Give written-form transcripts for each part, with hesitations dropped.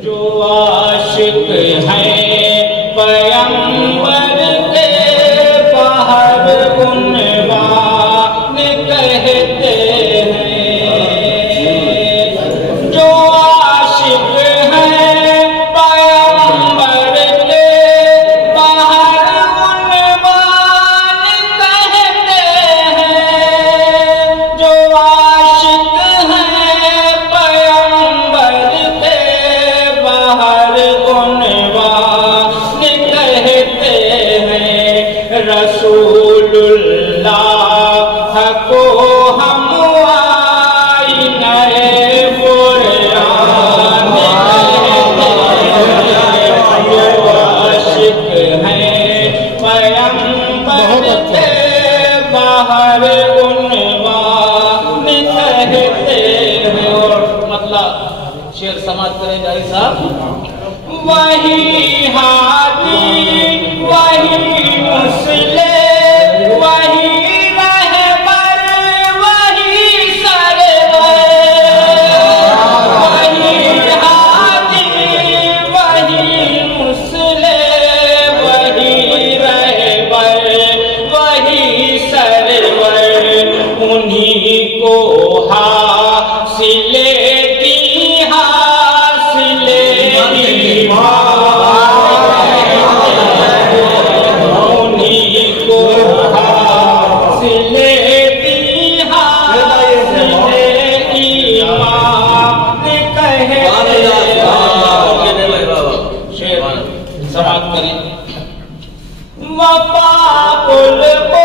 जो आशिक है पैगंबर के बाहर उन्वान कहते हैं। जो आशिक है पैगंबर के बाहर उन्वान कहते हैं। जो आशिक है पैगंबर के बाहर उन्वान कहते हैं। रसूलुल्लाह को हम आईने कुरान कहते हैं। जो आशिक हैं पैगंबर के बाहर उन्वान कहते हैं। और मतलब शेर समाप्त करें जारी साहब। वही हादी वही मुस्ले वही रहबर वही सरवर। वही हादी वही मुस्ले वही रहबर वही सरवर। उन्हीं को हासिले की हासिले उन्हीं को हासिले की हासिले ईमान कहते शेर समाप्त करें। वफाकुल को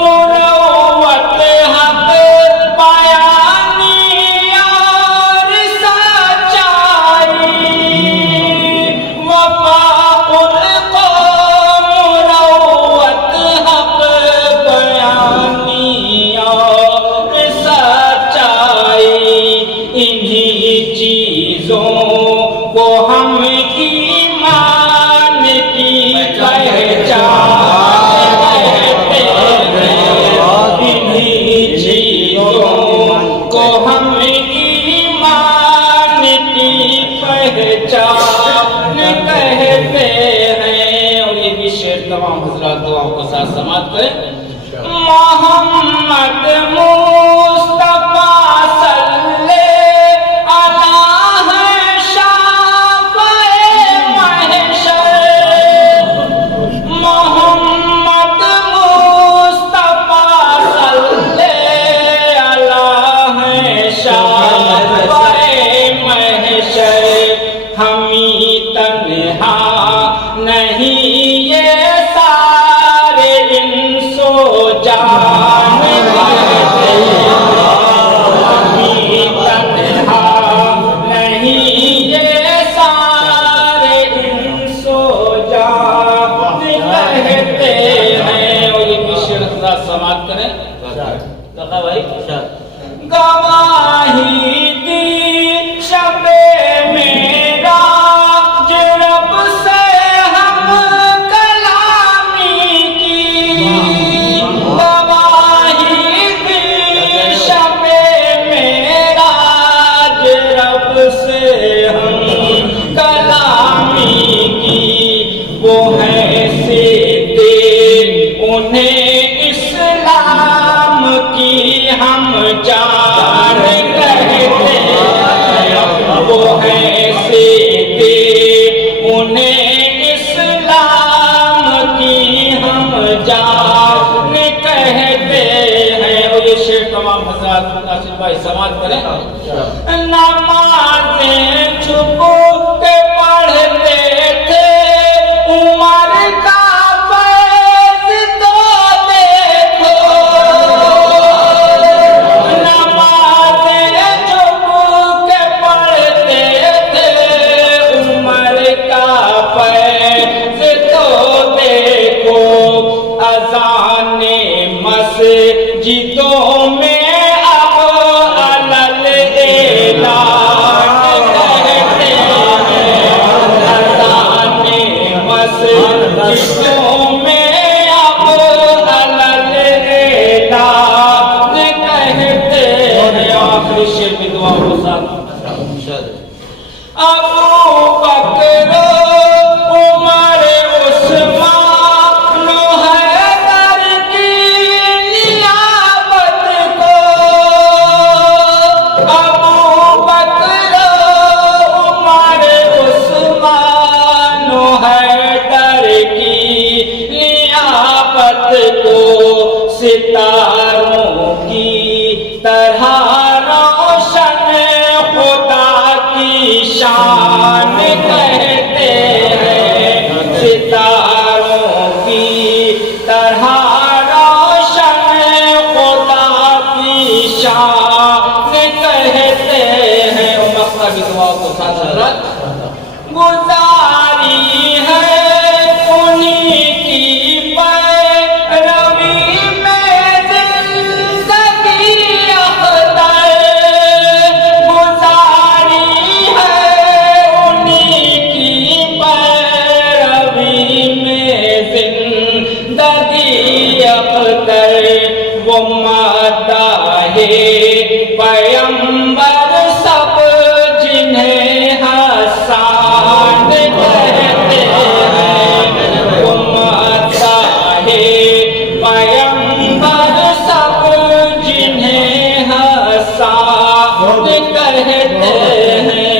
मुरव्वत हक बयानी और सच्चाई। वफाकुल को मुरव्वत हक बयानी और सच्चाई। इन्हीं चीजों को हम ईमान की पहचान कहते हैं। इन्हीं चीजों को हम ईमान की पहचान कहते हैं। और ये भी शेर तमाम हजरात दुआओं के साथ समाप्त करें। मोहम्मद मुस्तफा सल्ले अला है शाफ़ए महशर। मोहम्मद मुस्तफा सल्ले अला है शाफ़ए महशर। हमी तन्हा नहीं ये सारे इंसो जान कहते हैं। हमी तन्हा नहीं ये सारे इंसो जान कहते हैं। और ये शेर समाप्त करें कहा भाई। गवाही दी शबे मेरा रब से हम कलामी की। गवाही दी शबे मेरा रब से हम कलामी की। वो है सीधे उन्हें इस्लाम की हम जान कहते हैं। वो है सीधे उन्हें इस्लाम की हम जान कहते हैं। और ये शेर तमाम हज़रात नासिर भाई समाप्त करें। नमाज़ें छुप के पढ़ते थे उमर का फैज़ तो देखो। नमाज़ें छुप के पढ़ते थे उमर का फैज़ तो देखो। अज़ाने मस्जिदों में अब अलल ऐलान कहते हैं। अज़ाने मस्जिदों में अब अलल ऐलान कहते हैं। आखिरी शेर में दुआ के साथ अब रात को सितारों की तरह रोशन खुदा की शान कहते हैं। सितारों की तरह रोशन खुदा की शान कहते हैं। वो मक्ता की दुआ को साथ गुजारी है उन्हीं की पैरवी में जिंदगी अख्तर। गुजारी है उन्हीं की पैरवी में जिंदगी अख्तर। वो माता है पैगंबर सब जिन्हें हसान कहते हैं। वो माता है पैगंबर सब जिन्हें हसान कहते हैं।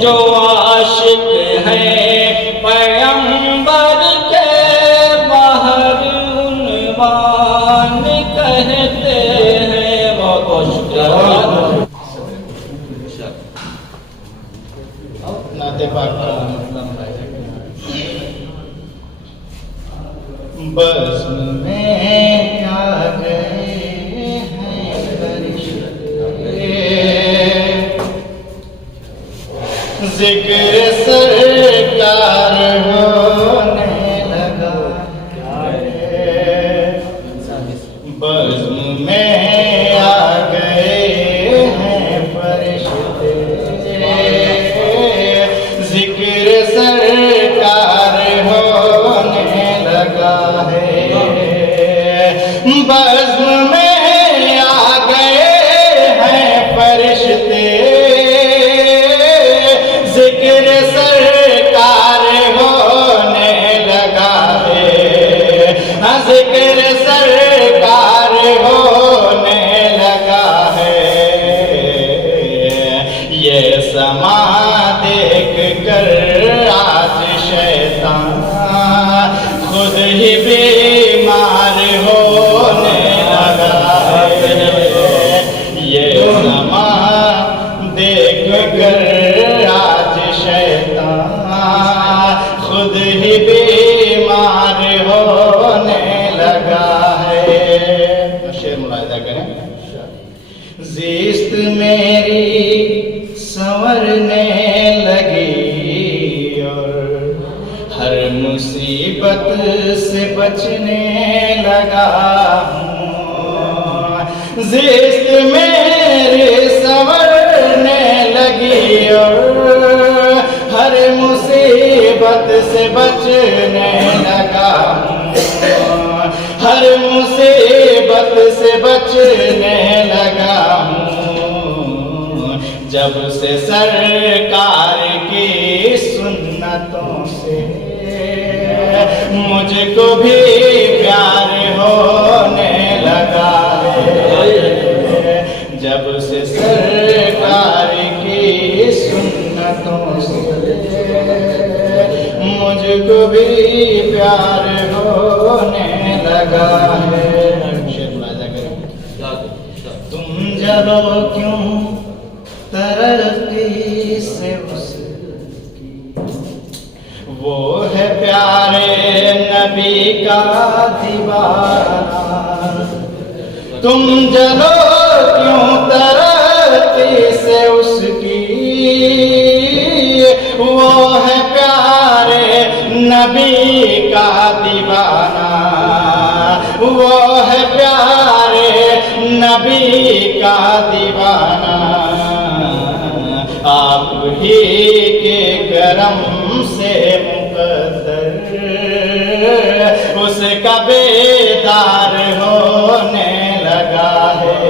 जो आशिक हैं पैगंबर के बाहर उन्वान कहते हैं। बहुत बहुत शुक्रिया। नाते पाक बज़्म में आ गए हैं फरिश्ते, ज़िक्र सरकार होने लगा है। बज़्म में आ गए हैं फरिश्ते, ज़िक्र सरकार होने लगा है। बज़्म में आ गए हैं फरिश्ते, ज़िक्र सरकार होने लगा है। ज़िक्र सरकार होने लगा है। ये समा देख कर आज शैतान खुद ही बीमार होने लगा है। ये समा देख कर आज शैतान खुद ही बीमार होने लगा है। शेर मुलाहिजा करें। ज़िस्त मेरी संवरने लगी और हर मुसीबत से बचने लगा हूँ। ज़िस्त मेरी संवरने लगी और हर मुसीबत से बचने लगा हूँ। हर मुसीबत से बचने लगा हूँ। जब से सरकार की सुन्नतों से मुझको भी प्यार होने लगा है। जब से सरकार की सुन्नतों से मुझको भी प्यार होने लगा है। तुम जलो क्यों तरक्की से उसकी, वो है प्यारे नबी का दीवाना। तुम जलो क्यों तरक्की से उसकी, वो है प्यारे नबी का दीवाना। वो है प्यारे नबी का दीवाना। आप ही के करम से मुक़द्दर उसका बेदार होने लगा है।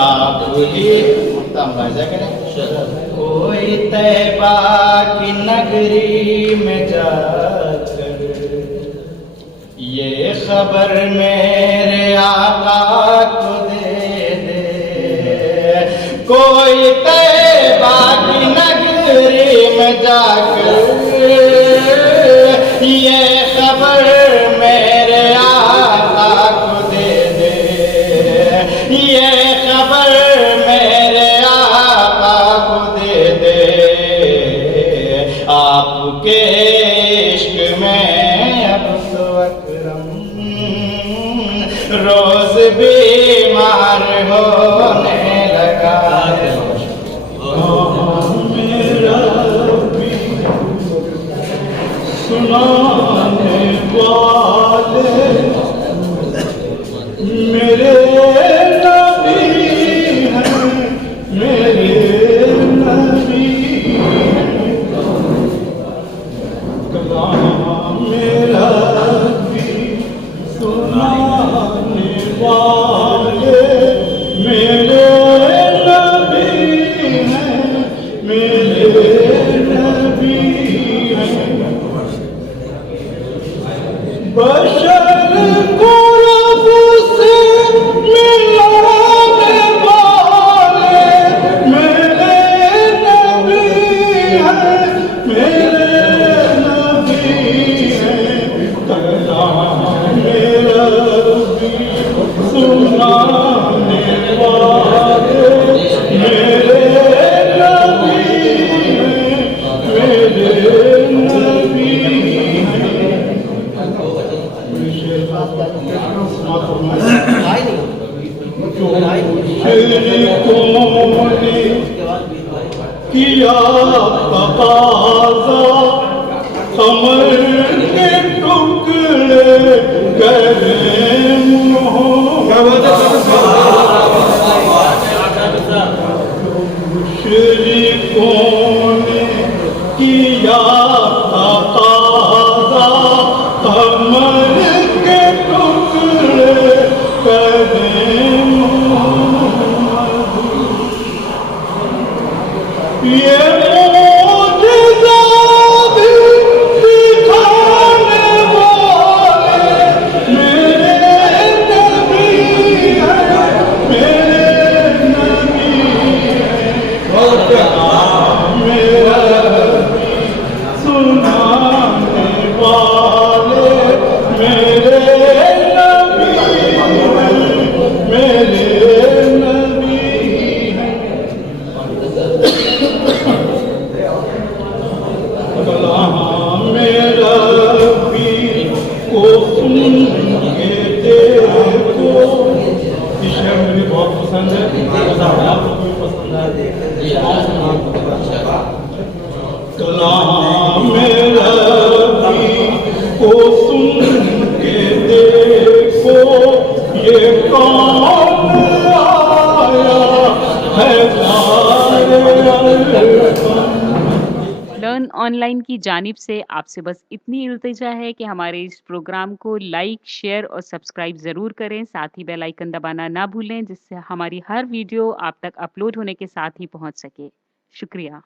आप ही कोई तैबा की नगरी में जाकर ये खबर मेरे आका को दे दे। कोई तैबा की नगरी में जाकर ये खबर मेरे रोज बीमार होने लगा। मेरा भी सुनाने वाले मेरे नबी हैं, मेरे नबी कलाम मेरा भी सुनाने वाले मेरे नबी हैं, मेरे नबी हैं। बशर को रब से मिलाने वाले मेरे नबी हैं, मेरे नबी हैं। कलाम मेरा भी सुनाने वाले मेरे नबी हैं, मेरे नबी हैं। शिरकों ने किया तकाज़ा कमर के टुकड़े करे शिरकों ने किया तकाज़ा कमर के टुकड़े करे ये मौजज़ा भी दिखाने वाले मेरे नबी हैं, मेरे नबी हैं। मेरा भी सुनाने वाले मेरे नबी हैं, मेरे नबी हैं। कलाम मेरा भी को सुन के देखो। ये शेर मुझे बहुत पसंद है, आपको भी पसंद है। कलाम मेरा भी को सुन के देखो, ये कौन आया है लर्न ऑनलाइन की जानिब से आपसे बस इतनी इल्तिजा है कि हमारे इस प्रोग्राम को लाइक, शेयर और सब्सक्राइब ज़रूर करें। साथ ही बेल आइकन दबाना ना भूलें, जिससे हमारी हर वीडियो आप तक अपलोड होने के साथ ही पहुंच सके। शुक्रिया।